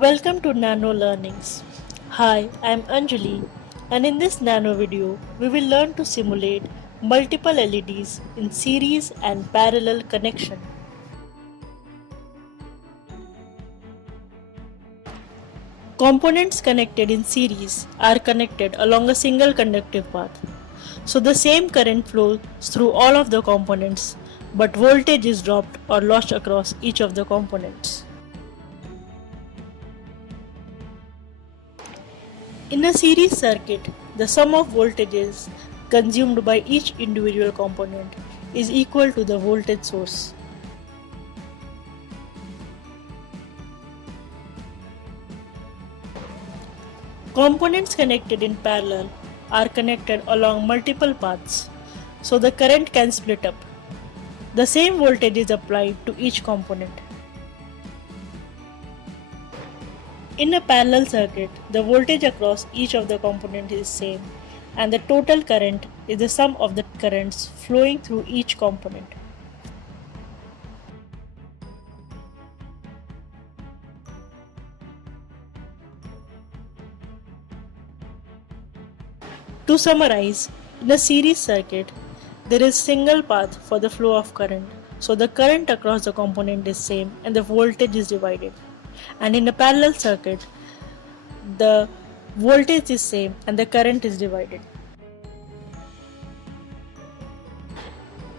Welcome to Nano Learnings. Hi, I'm Anjali, and in this nano video, we will learn to simulate multiple LEDs in series and parallel connection. Components connected in series are connected along a single conductive path. So the same current flows through all of the components, but voltage is dropped or lost across each of the components. In a series circuit, the sum of voltages consumed by each individual component is equal to the voltage source. Components connected in parallel are connected along multiple paths, so the current can split up. The same voltage is applied to each component. In a parallel circuit, the voltage across each of the components is same, and the total current is the sum of the currents flowing through each component. To summarize, in a series circuit, there is single path for the flow of current, so the current across the component is same and the voltage is divided. And in a parallel circuit, the voltage is same and the current is divided.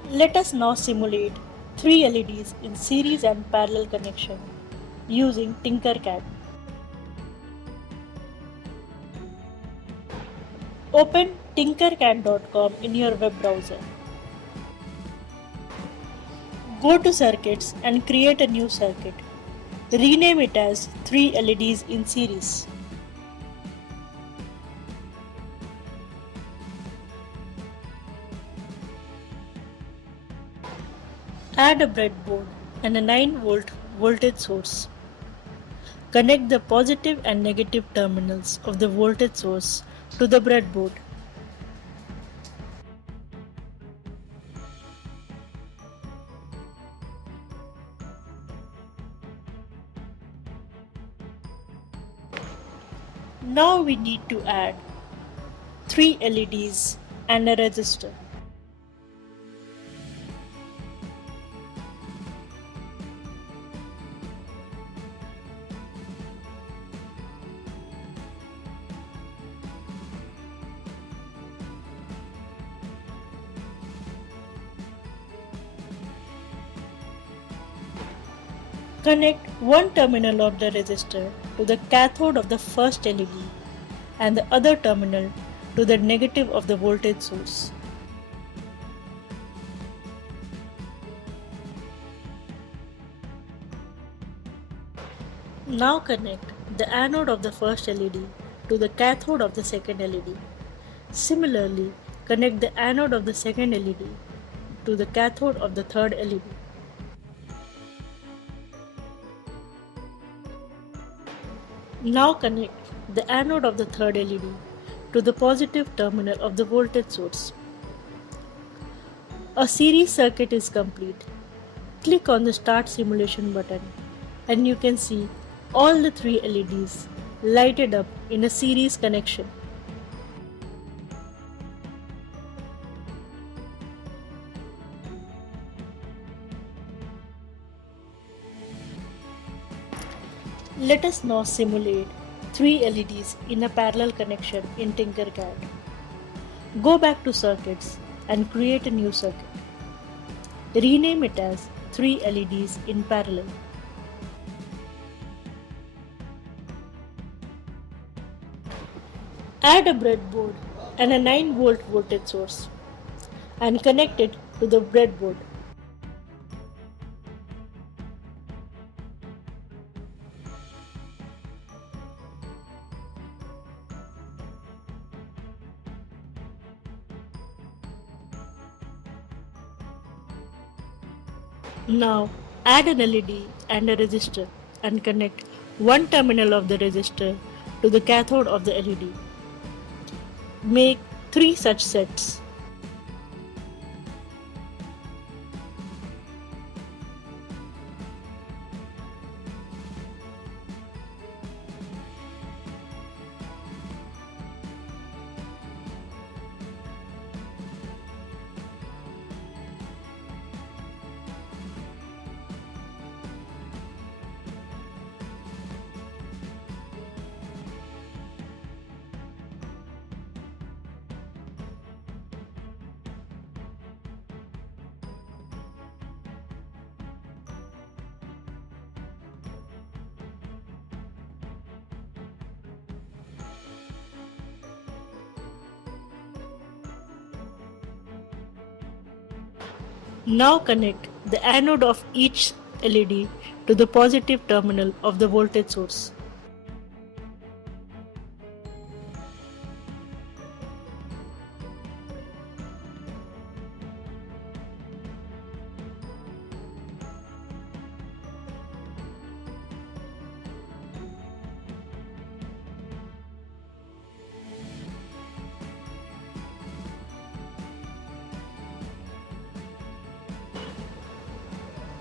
Let us now simulate three LEDs in series and parallel connection using Tinkercad. Open tinkercad.com in your web browser. Go to Circuits and create a new circuit. Rename it as 3 LEDs in series. Add a breadboard and a 9-volt voltage source. Connect the positive and negative terminals of the voltage source to the breadboard. Now we need to add 3 LEDs and a resistor. Connect one terminal of the resistor to the cathode of the first LED and the other terminal to the negative of the voltage source. Now connect the anode of the first LED to the cathode of the second LED. Similarly, connect the anode of the second LED to the cathode of the third LED. Now connect the anode of the third LED to the positive terminal of the voltage source. A series circuit is complete. Click on the Start Simulation button and you can see all the 3 LEDs lighted up in a series connection. Let us now simulate 3 LEDs in a parallel connection in Tinkercad. Go back to Circuits and create a new circuit. Rename it as 3 LEDs in parallel. Add a breadboard and a 9-volt voltage source and connect it to the breadboard. Now add an LED and a resistor and connect one terminal of the resistor to the cathode of the LED. Make 3 such sets. Now connect the anode of each LED to the positive terminal of the voltage source.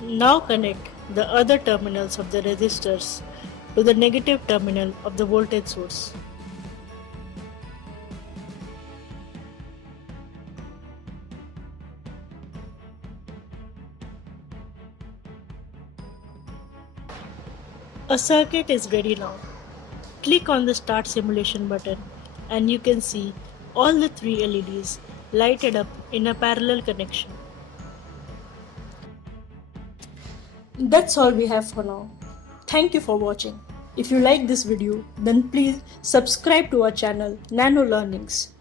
Now connect the other terminals of the resistors to the negative terminal of the voltage source. A circuit is ready now. Click on the Start Simulation button and you can see all the 3 LEDs lighted up in a parallel connection. That's all we have for now. Thank you for watching. If you like this video, then please subscribe to our channel Nano Learnings.